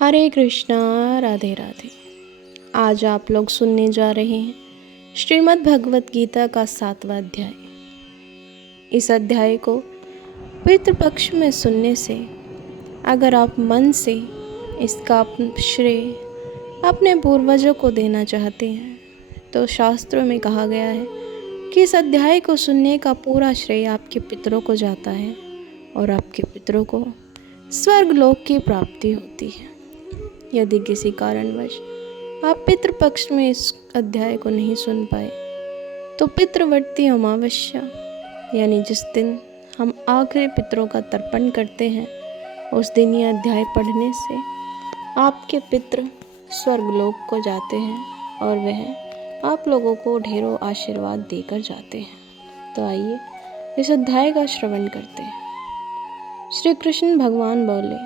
हरे कृष्णा। राधे राधे। आज आप लोग सुनने जा रहे हैं श्रीमद् भगवत गीता का 7वां अध्याय। इस अध्याय को पितृपक्ष में सुनने से अगर आप मन से इसका श्रेय अपने पूर्वजों को देना चाहते हैं तो शास्त्रों में कहा गया है कि इस अध्याय को सुनने का पूरा श्रेय आपके पितरों को जाता है और आपके पितरों को स्वर्गलोक की प्राप्ति होती है। यदि किसी कारणवश आप पितृपक्ष में इस अध्याय को नहीं सुन पाए तो पितृवर्ती अमावस्या यानी जिस दिन हम आखिरी पितरों का तर्पण करते हैं उस दिन ये अध्याय पढ़ने से आपके पितृ स्वर्गलोक को जाते हैं और वह आप लोगों को ढेरों आशीर्वाद देकर जाते हैं। तो आइए इस अध्याय का श्रवण करते हैं। श्री कृष्ण भगवान बोले,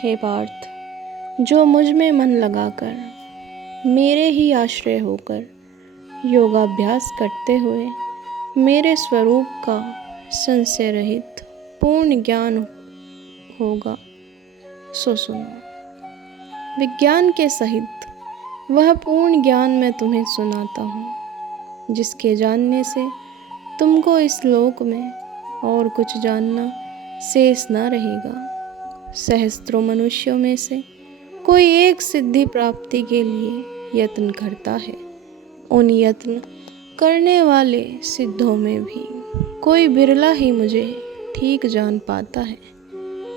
हे पार्थ, जो मुझ में मन लगाकर मेरे ही आश्रय होकर योगाभ्यास करते हुए मेरे स्वरूप का संशय रहित पूर्ण ज्ञान होगा सो सुनो। विज्ञान के सहित वह पूर्ण ज्ञान मैं तुम्हें सुनाता हूँ, जिसके जानने से तुमको इस लोक में और कुछ जानना शेष न रहेगा। सहस्त्रों मनुष्यों में से कोई एक सिद्धि प्राप्ति के लिए यत्न करता है। उन यत्न करने वाले सिद्धों में भी कोई बिरला ही मुझे ठीक जान पाता है।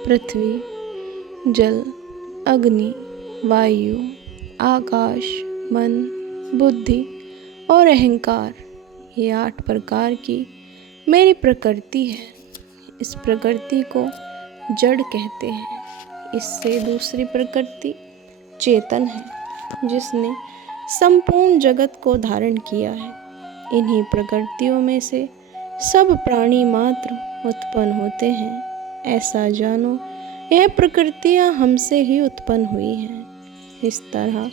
पृथ्वी, जल, अग्नि, वायु, आकाश, मन, बुद्धि और अहंकार, ये 8 प्रकार की मेरी प्रकृति है। इस प्रकृति को जड़ कहते हैं। इससे दूसरी प्रकृति चेतन है, जिसने संपूर्ण जगत को धारण किया है। इन्हीं प्रकृतियों में से सब प्राणी मात्र उत्पन्न होते हैं। ऐसा जानो, यह प्रकृतियां हमसे ही उत्पन्न हुई हैं। इस तरह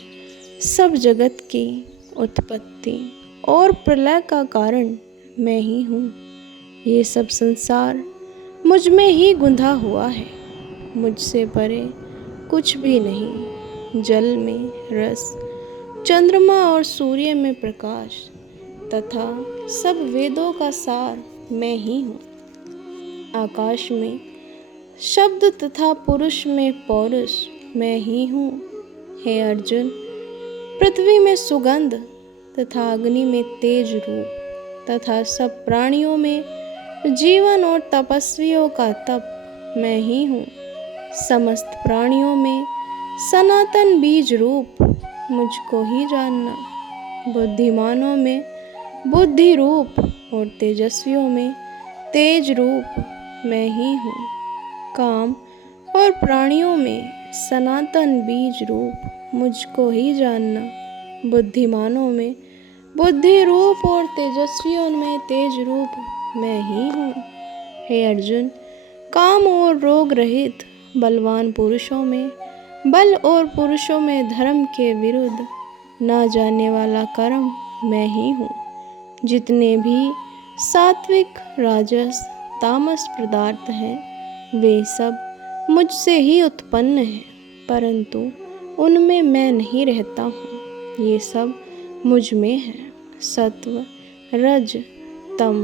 सब जगत की उत्पत्ति और प्रलय का कारण मैं ही हूँ। ये सब संसार मुझ में ही गुंथा हुआ है। मुझसे परे कुछ भी नहीं। जल में रस, चंद्रमा और सूर्य में प्रकाश तथा सब वेदों का सार मैं ही हूँ। आकाश में शब्द तथा पुरुष में पौरुष मैं ही हूँ। हे अर्जुन, पृथ्वी में सुगंध तथा अग्नि में तेज रूप तथा सब प्राणियों में जीवन और तपस्वियों का तप मैं ही हूँ। समस्त प्राणियों में सनातन बीज रूप मुझको ही जानना। बुद्धिमानों में बुद्धि रूप और तेजस्वियों में तेज रूप मैं ही हूँ। काम और प्राणियों में सनातन बीज रूप मुझको ही जानना। बुद्धिमानों में बुद्धि रूप और तेजस्वियों में तेज रूप मैं ही हूँ। हे अर्जुन, काम और रोग रहित बलवान पुरुषों में बल और पुरुषों में धर्म के विरुद्ध ना जाने वाला कर्म मैं ही हूँ। जितने भी सात्विक, राजस, तामस पदार्थ हैं वे सब मुझसे ही उत्पन्न हैं, परंतु उनमें मैं नहीं रहता हूँ। ये सब मुझ में है। सत्व, रज, तम,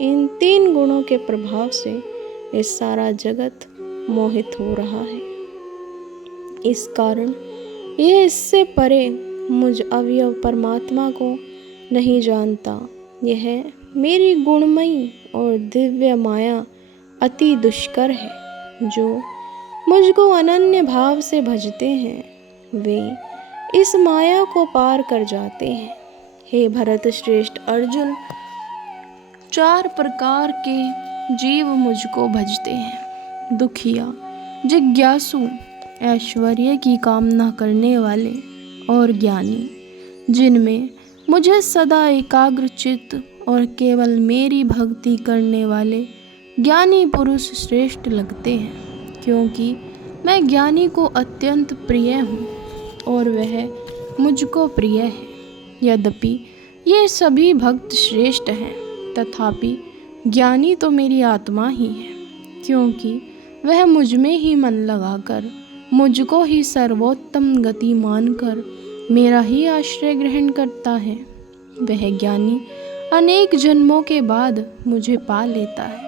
इन 3 गुणों के प्रभाव से ये सारा जगत मोहित हो रहा है। इस कारण यह इससे परे मुझ अव्यय परमात्मा को नहीं जानता। यह मेरी गुणमयी और दिव्य माया अति दुष्कर है। जो मुझको अनन्य भाव से भजते हैं वे इस माया को पार कर जाते हैं। हे भरत श्रेष्ठ अर्जुन, 4 प्रकार के जीव मुझको भजते हैं। दुखिया, जिज्ञासु, ऐश्वर्य की कामना करने वाले और ज्ञानी, जिनमें मुझे सदा एकाग्र चित्त और केवल मेरी भक्ति करने वाले ज्ञानी पुरुष श्रेष्ठ लगते हैं, क्योंकि मैं ज्ञानी को अत्यंत प्रिय हूँ और वह मुझको प्रिय है। यद्यपि ये सभी भक्त श्रेष्ठ हैं, तथापि ज्ञानी तो मेरी आत्मा ही है, क्योंकि वह मुझ में ही मन लगाकर मुझको ही सर्वोत्तम गति मानकर मेरा ही आश्रय ग्रहण करता है। वह ज्ञानी अनेक जन्मों के बाद मुझे पा लेता है।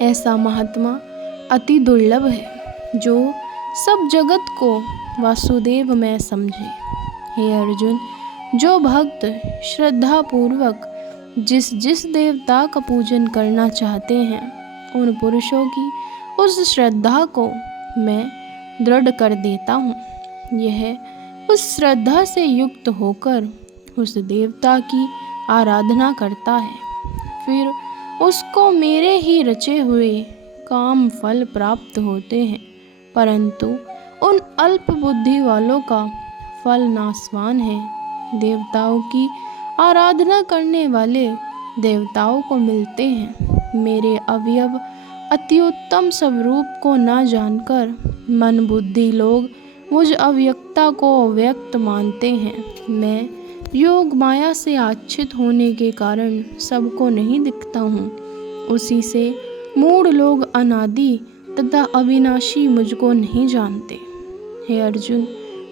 ऐसा महात्मा अति दुर्लभ है जो सब जगत को वासुदेव में समझे। हे अर्जुन, जो भक्त श्रद्धा पूर्वक जिस जिस देवता का पूजन करना चाहते हैं, उन पुरुषों की उस श्रद्धा को मैं दृढ़ कर देता हूँ। यह उस श्रद्धा से युक्त होकर उस देवता की आराधना करता है, फिर उसको मेरे ही रचे हुए काम फल प्राप्त होते हैं। परंतु उन अल्प बुद्धि वालों का फल नाशवान है। देवताओं की आराधना करने वाले देवताओं को मिलते हैं। मेरे अवयव अति उत्तम स्वरूप को न जानकर मन बुद्धि लोग मुझ अव्यक्ता को व्यक्त मानते हैं। मैं योग माया से आच्छित होने के कारण सबको नहीं दिखता हूँ। उसी से मूढ़ लोग अनादि तथा अविनाशी मुझको नहीं जानते। हे अर्जुन,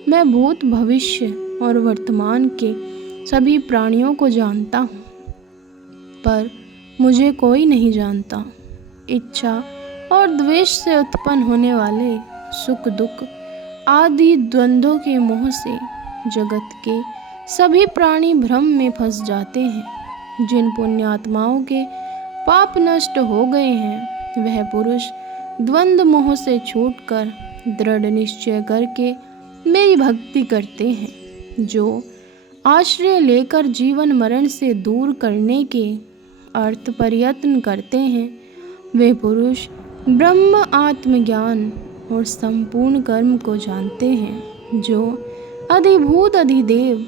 मैं भूत भविष्य और वर्तमान के सभी प्राणियों को जानता हूँ, पर मुझे कोई नहीं जानता। इच्छा और द्वेष से उत्पन्न होने वाले सुख दुख आदि द्वंद्वों के मोह से जगत के सभी प्राणी भ्रम में फंस जाते हैं। जिन पुण्यात्माओं के पाप नष्ट हो गए हैं, वह पुरुष द्वंद्व मोह से छूटकर दृढ़ निश्चय करके मेरी भक्ति करते हैं। जो आश्रय लेकर जीवन मरण से दूर करने के अर्थ प्रयत्न करते हैं, वे पुरुष ब्रह्म आत्मज्ञान और संपूर्ण कर्म को जानते हैं। जो अधिभूत अधिदेव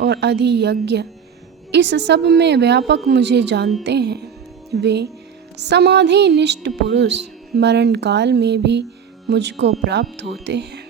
और अधियज्ञ इस सब में व्यापक मुझे जानते हैं, वे समाधि निष्ठ पुरुष मरण काल में भी मुझको प्राप्त होते हैं।